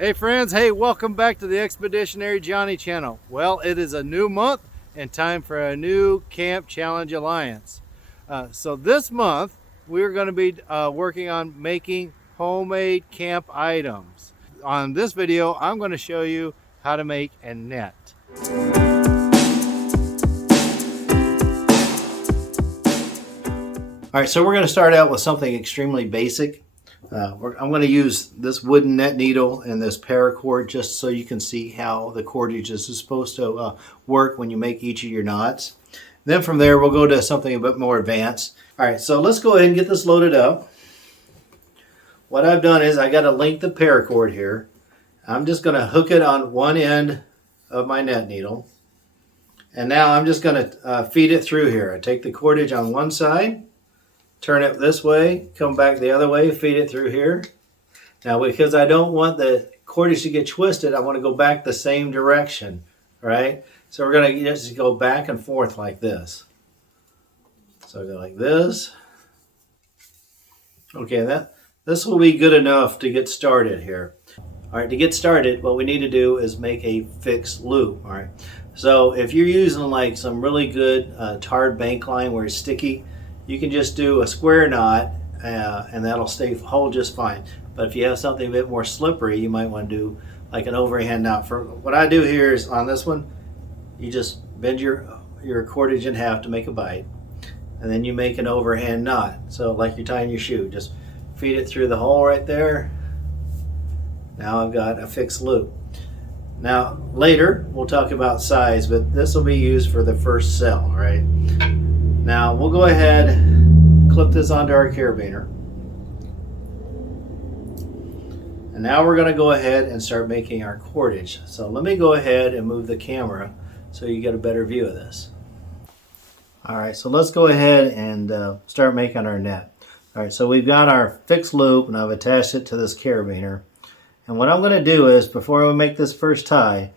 Hey friends, hey, welcome back to the Expeditionary Johnny channel. Well, it is a new month and time for a new Camp Challenge Alliance. So this month, we're going to be working on making homemade camp items. On this video, I'm going to show you how to make a net. All right, so we're going to start out with something extremely basic. I'm going to use this wooden net needle and this paracord just so you can see how the cordage is supposed to work when you make each of your knots. Then from there we'll go to something a bit more advanced. All right, so let's go ahead and get this loaded up. What I've done is I got a length of paracord here. I'm just going to hook it on one end of my net needle. And now I'm just going to feed it through here. I take the cordage on one side, turn it this way, come back the other way, feed it through here. Now, because I don't want the cordage to get twisted, I want to go back the same direction, right? So we're going to just go back and forth like this. So I go like this. Okay, this will be good enough to get started here. All right, to get started, what we need to do is make a fixed loop, all right? So if you're using like some really good tarred bank line where it's sticky, you can just do a square knot and that'll hold just fine. But if you have something a bit more slippery, you might want to do like an overhand knot. For what I do here is on this one, you just bend your cordage in half to make a bite, and then you make an overhand knot. So like you're tying your shoe, just feed it through the hole right there. Now I've got a fixed loop. Now later we'll talk about size, but this will be used for the first cell, right? Now we'll go ahead, clip this onto our carabiner. And now we're going to go ahead and start making our cordage. So let me go ahead and move the camera so you get a better view of this. All right, so let's go ahead and start making our net. All right, so we've got our fixed loop and I've attached it to this carabiner. And what I'm going to do is, before we make this first tie,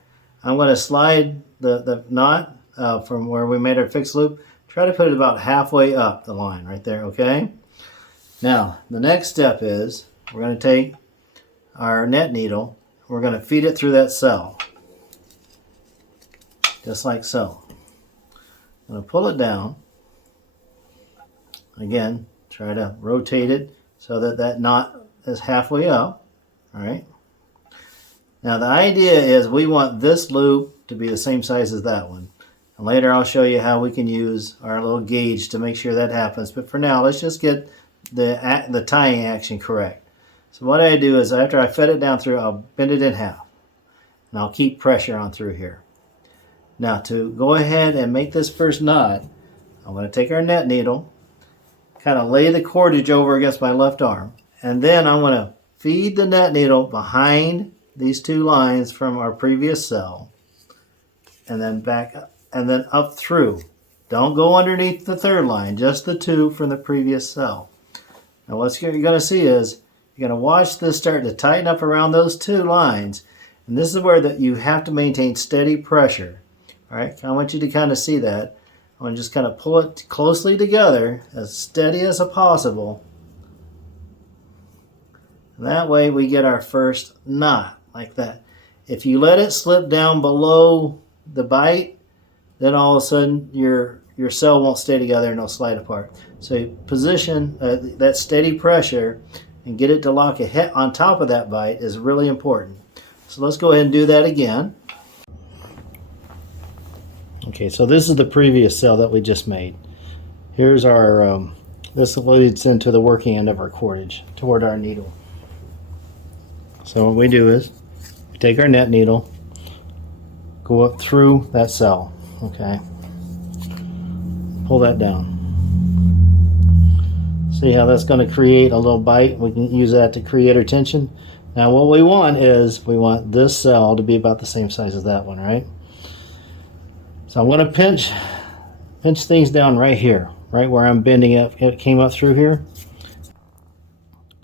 I'm going to slide the knot from where we made our fixed loop. Try to put it about halfway up the line right there, okay? Now, the next step is we're going to take our net needle, we're going to feed it through that cell, just like so. I'm going to pull it down. Again, try to rotate it so that that knot is halfway up, all right? Now, the idea is we want this loop to be the same size as that one. And later I'll show you how we can use our little gauge to make sure that happens. But for now, let's just get the tying action correct. So what I do is after I fed it down through, I'll bend it in half. And I'll keep pressure on through here. Now to go ahead and make this first knot, I'm going to take our net needle, kind of lay the cordage over against my left arm. And then I'm going to feed the net needle behind these two lines from our previous cell. And then back up. And then up through. Don't go underneath the third line, just the two from the previous cell. Now what you're going to see is, you're going to watch this start to tighten up around those two lines. And this is where you have to maintain steady pressure. All right, I want you to kind of see that. I want to just kind of pull it closely together, as steady as possible. And that way we get our first knot, like that. If you let it slip down below the bite, then all of a sudden your cell won't stay together and it'll slide apart. So you position that steady pressure and get it to lock a hit on top of that bite is really important. So let's go ahead and do that again. Okay, so this is the previous cell that we just made. Here's our, this leads into the working end of our cordage toward our needle. So what we do is, we take our net needle, go up through that cell. Okay, pull that down. See how that's going to create a little bite? We can use that to create our tension. Now what we want is, we want this cell to be about the same size as that one, right? So I'm going to pinch things down right here, right where I'm bending up. It came up through here.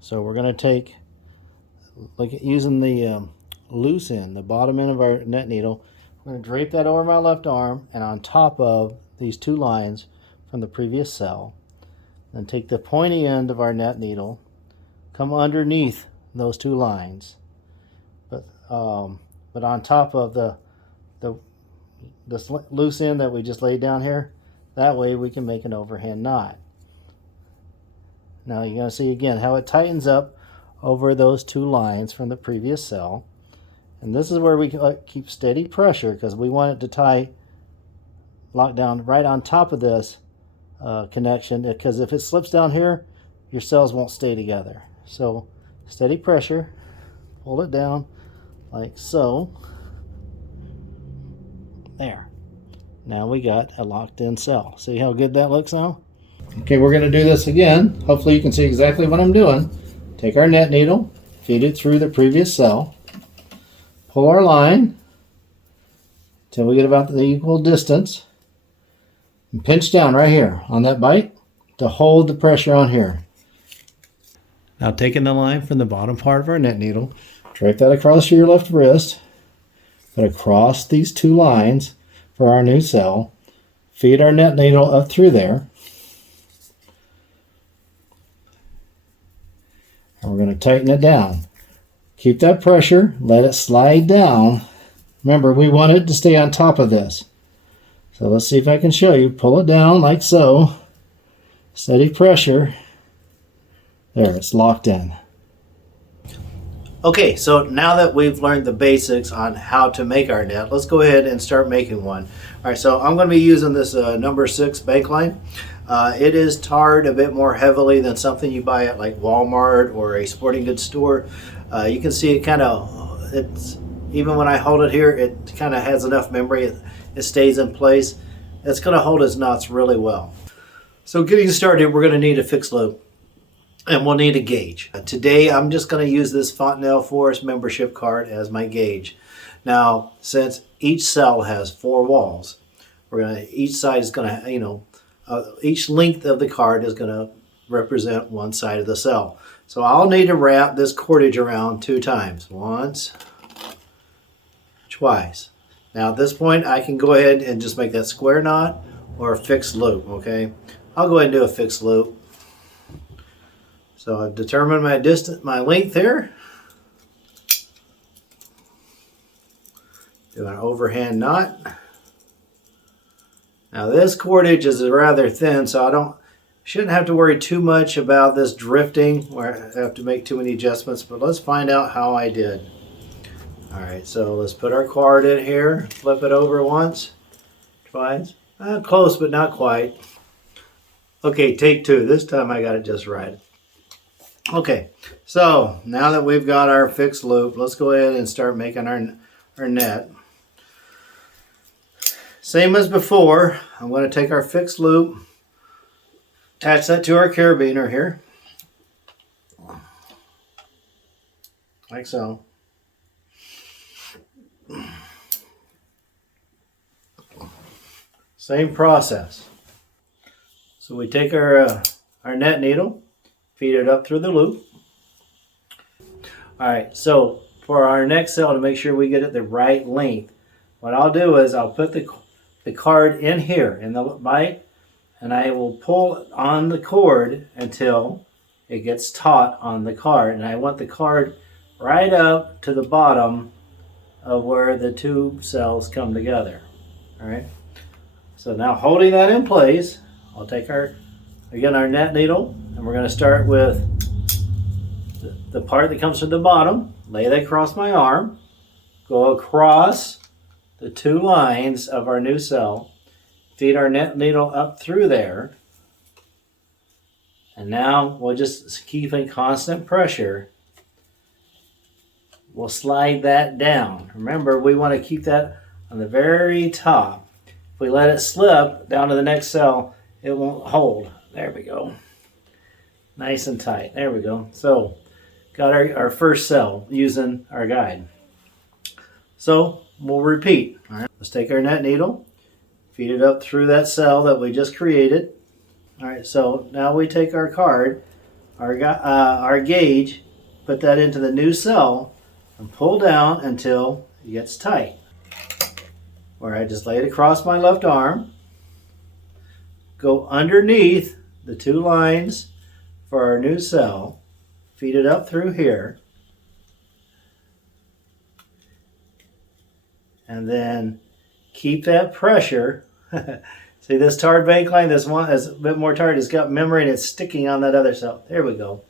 So we're going to take, like using the loose end, the bottom end of our net needle, I'm going to drape that over my left arm and on top of these two lines from the previous cell. Then take the pointy end of our net needle, come underneath those two lines, but on top of this loose end that we just laid down here. That way we can make an overhand knot. Now you're going to see again how it tightens up over those two lines from the previous cell. And this is where we keep steady pressure because we want it to tie, lock down right on top of this connection, because if it slips down here, your cells won't stay together. So steady pressure, pull it down like so. There. Now we got a locked in cell. See how good that looks now? Okay, we're going to do this again. Hopefully you can see exactly what I'm doing. Take our net needle, feed it through the previous cell, pull our line till we get about the equal distance, and pinch down right here on that bite to hold the pressure on here. Now taking the line from the bottom part of our net needle, drape that across your left wrist, put across these two lines for our new cell, feed our net needle up through there, and we're going to tighten it down. Keep that pressure, let it slide down. Remember, we want it to stay on top of this. So let's see if I can show you. Pull it down like so. Steady pressure. There, it's locked in. Okay, so now that we've learned the basics on how to make our net, let's go ahead and start making one. All right, so I'm going to be using this number 6 bank line. It is tarred a bit more heavily than something you buy at like Walmart or a sporting goods store. You can see it kind of, it's even when I hold it here, it kind of has enough memory. It stays in place. It's going to hold its knots really well. So getting started, we're going to need a fixed loop. And we'll need a gauge. Today I'm just going to use this Fontenelle Forest membership card as my gauge. Now, since each cell has 4 walls, each side is going to, each length of the card is going to represent one side of the cell. So I'll need to wrap this cordage around 2 times. Once, twice. Now at this point I can go ahead and just make that square knot or a fixed loop, okay? I'll go ahead and do a fixed loop. So I've determined my distance, my length here. Do an overhand knot. Now this cordage is rather thin, so shouldn't have to worry too much about this drifting where I have to make too many adjustments, but let's find out how I did. All right, so let's put our card in here, flip it over once, twice. Close, but not quite. Okay, take 2. This time I got it just right. Okay, so now that we've got our fixed loop, let's go ahead and start making our net. Same as before, I'm going to take our fixed loop, attach that to our carabiner here, like so. Same process. So we take our net needle, feed it up through the loop. All right, so for our next cell, to make sure we get it the right length, what I'll do is I'll put the card in here in the bite, and I will pull on the cord until it gets taut on the card. And I want the card right up to the bottom of where the 2 cells come together. All right, so now holding that in place, I'll take our net needle, and we're going to start with the part that comes from the bottom, lay that across my arm, go across the 2 lines of our new cell, feed our net needle up through there, and now we'll just keep in constant pressure. We'll slide that down. Remember, we want to keep that on the very top. If we let it slip down to the next cell, it won't hold. There we go. Nice and tight. There we go. So, got our first cell using our guide. So, we'll repeat. All right. Let's take our net needle, feed it up through that cell that we just created. All right, so now we take our card, our gauge, put that into the new cell, and pull down until it gets tight. Where I just lay it across my left arm, go underneath the 2 lines for our new cell, feed it up through here, and then keep that pressure. See this tarred bank line, this one is a bit more tarred, it's got memory and it's sticking on that other cell. There we go.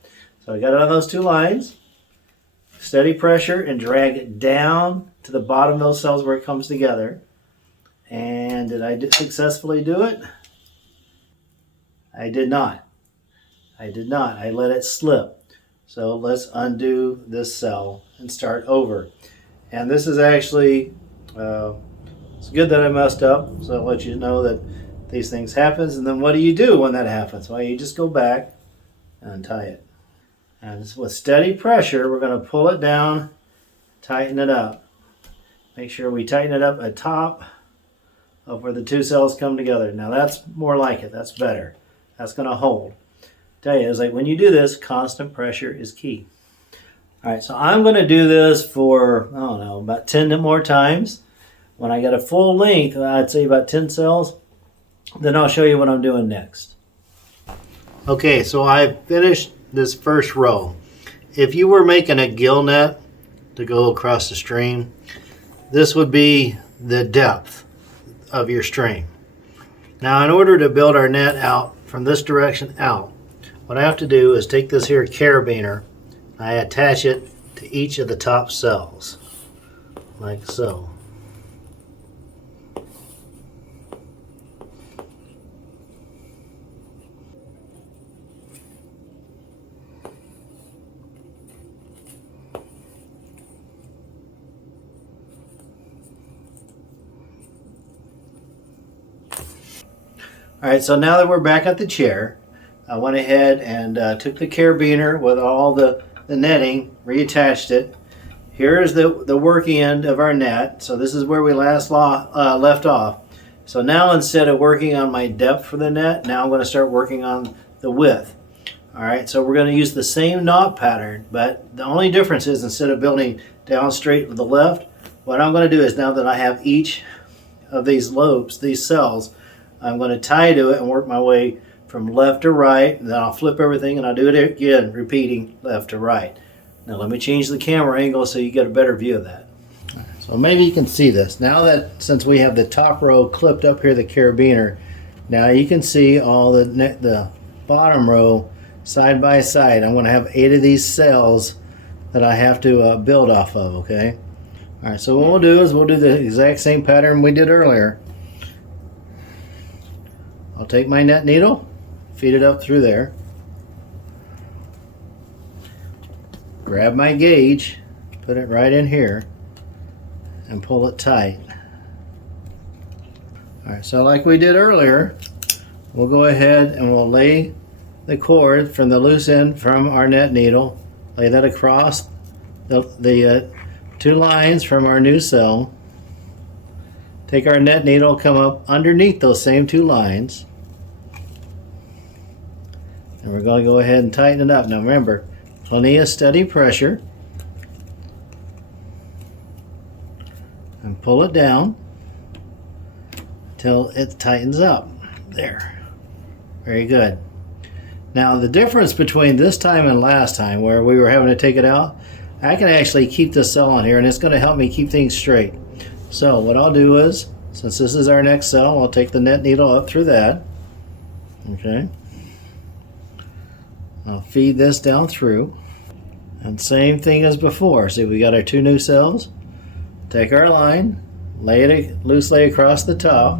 So I got it on those two lines. Steady pressure and drag it down to the bottom of those cells where it comes together. And did I successfully do it? I did not. I did not. I let it slip. So let's undo this cell and start over. And this is actually, it's good that I messed up, so I'll let you know that these things happen. And then what do you do when that happens? Well, you just go back and untie it. And with steady pressure, we're going to pull it down, tighten it up. Make sure we tighten it up at top of where the two cells come together. Now that's more like it. That's better. That's going to hold. Tell you, it's like when you do this, constant pressure is key. All right, so I'm going to do this for, I don't know, about 10 more times. When I get a full length, I'd say about 10 cells, then I'll show you what I'm doing next. Okay, so I finished this first row. If you were making a gill net to go across the stream, this would be the depth of your stream. Now, in order to build our net out from this direction out, what I have to do is take this here carabiner, I attach it to each of the top cells, like so. All right, so now that we're back at the chair, I went ahead and took the carabiner with all the netting, reattached it. Here is the work end of our net. So this is where we left off. So now instead of working on my depth for the net, now I'm going to start working on the width. All right, so we're going to use the same knot pattern, but the only difference is instead of building down straight with the left, what I'm going to do is now that I have each of these lobes, these cells, I'm going to tie to it and work my way from left to right, and then I'll flip everything and I'll do it again, repeating left to right. Now let me change the camera angle so you get a better view of that. So maybe you can see this. Now that since we have the top row clipped up here, the carabiner, now you can see all the bottom row side by side. I'm going to have 8 of these cells that I have to build off of, okay? All right, so what we'll do is we'll do the exact same pattern we did earlier. I'll take my net needle, feed it up through there, grab my gauge, put it right in here, and pull it tight. Alright, so like we did earlier, we'll go ahead and we'll lay the cord from the loose end from our net needle, lay that across the 2 lines from our new cell, take our net needle, come up underneath those same 2 lines, and we're going to go ahead and tighten it up. Now remember, plenty of steady pressure, and pull it down until it tightens up. There. Very good. Now the difference between this time and last time where we were having to take it out, I can actually keep this cell on here and it's going to help me keep things straight. So what I'll do is, since this is our next cell, I'll take the net needle up through that. Okay. I'll feed this down through. And same thing as before. See, we got our 2 new cells. Take our line, lay it loosely across the top.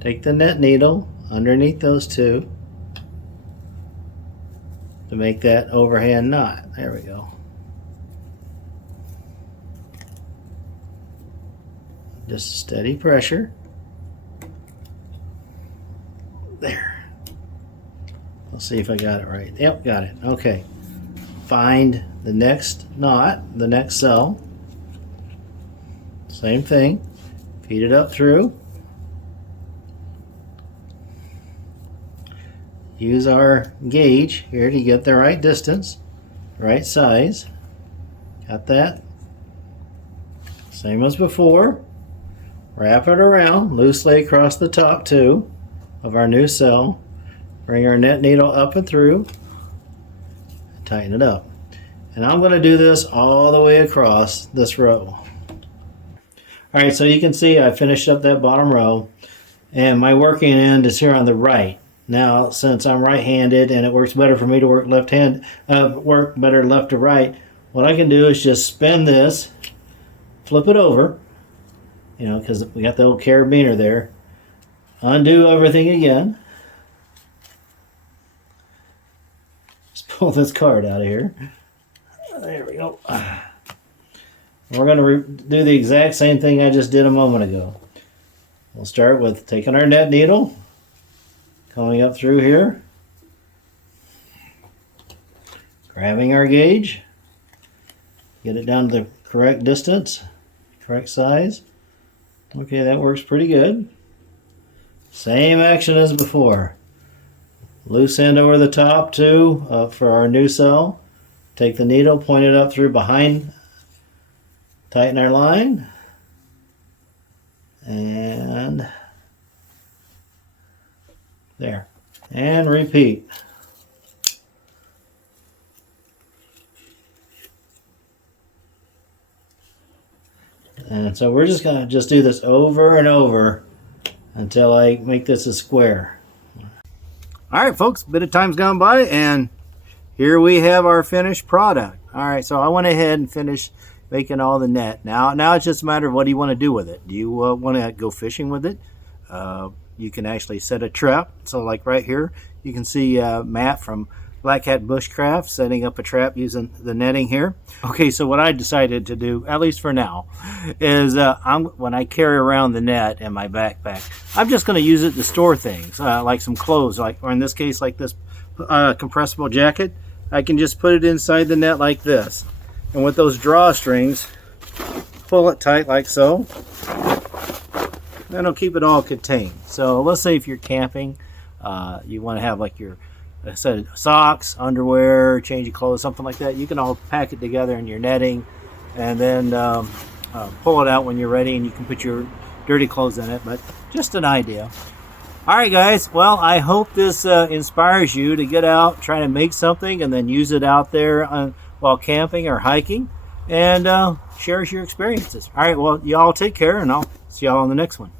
Take the net needle underneath those 2 to make that overhand knot. There we go. Just steady pressure. There. Let's see if I got it right. Yep, got it. Okay. Find the next knot, the next cell. Same thing. Feed it up through. Use our gauge here to get the right distance, right size. Got that? Same as before. Wrap it around loosely across the top too of our new cell. Bring our net needle up and through. Tighten it up. And I'm going to do this all the way across this row. All right, so you can see I finished up that bottom row, and my working end is here on the right. Now, since I'm right-handed and it works better for me to work work better left to right, what I can do is just spin this, flip it over, you know, because we got the old carabiner there, undo everything again. Just pull this card out of here. There we go. We're going to do the exact same thing I just did a moment ago. We'll start with taking our net needle, coming up through here, grabbing our gauge, get it down to the correct distance, correct size. Okay, that works pretty good. Same action as before. Loose end over the top too for our new cell. Take the needle, point it up through behind, tighten our line, and there. And repeat. And so we're just going to do this over and over until I make this a square. All right, folks, a bit of time's gone by, and here we have our finished product. All right, so I went ahead and finished making all the net. Now it's just a matter of what do you want to do with it. Do you want to go fishing with it? You can actually set a trap. So like right here, you can see Matt from Black Hat Bushcraft setting up a trap using the netting here. Okay, so what I decided to do, at least for now, is when I carry around the net in my backpack, I'm just going to use it to store things, like some clothes, or in this case, like this compressible jacket. I can just put it inside the net like this. And with those drawstrings, pull it tight like so. Then it'll keep it all contained. So let's say if you're camping, you want to have like your set of socks, underwear, change of clothes, something like that. You can all pack it together in your netting and then pull it out when you're ready, and you can put your dirty clothes in it, but just an idea. All right, guys. Well, I hope this inspires you to get out, try to make something, and then use it out there while camping or hiking, and share your experiences. All right, well, y'all take care, and I'll see y'all on the next one.